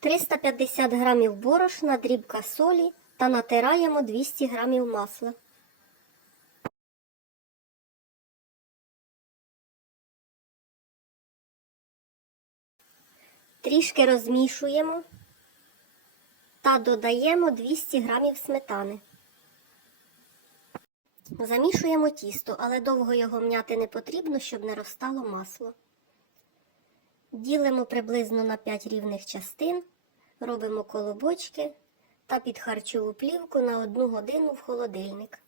350 грамів борошна, дрібка солі та натираємо 200 грамів масла. Трішки розмішуємо та додаємо 200 грамів сметани. Замішуємо тісто, але довго його м'яти не потрібно, щоб не розстало масло. Ділимо приблизно на 5 рівних частин, робимо колобочки та під харчову плівку на 1 годину в холодильник.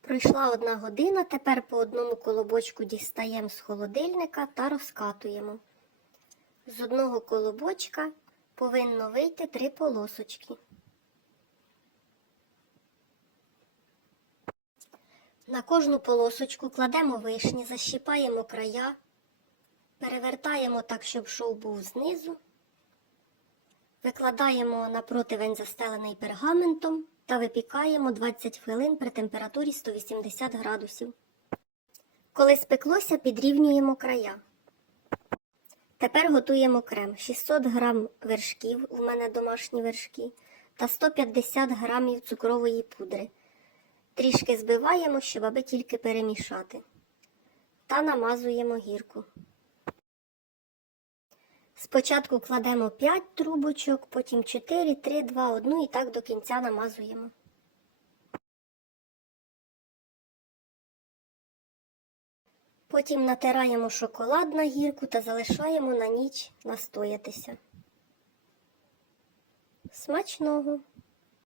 Пройшла одна година, тепер по одному колобочку дістаємо з холодильника та розкатуємо. З одного колобочка повинно вийти три полосочки. На кожну полосочку кладемо вишні, защіпаємо края, перевертаємо так, щоб шов був знизу, викладаємо на противень застелений пергаментом та випікаємо 20 хвилин при температурі 180 градусів. Коли спеклося, підрівнюємо края. Тепер готуємо крем. 600 грам вершків, у мене домашні вершки, та 150 грамів цукрової пудри. Трішки збиваємо, щоб аби тільки перемішати. Та намазуємо гірку. Спочатку кладемо 5 трубочок, потім 4, 3, 2, 1 і так до кінця намазуємо. Потім натираємо шоколад на гірку та залишаємо на ніч настоятися. Смачного!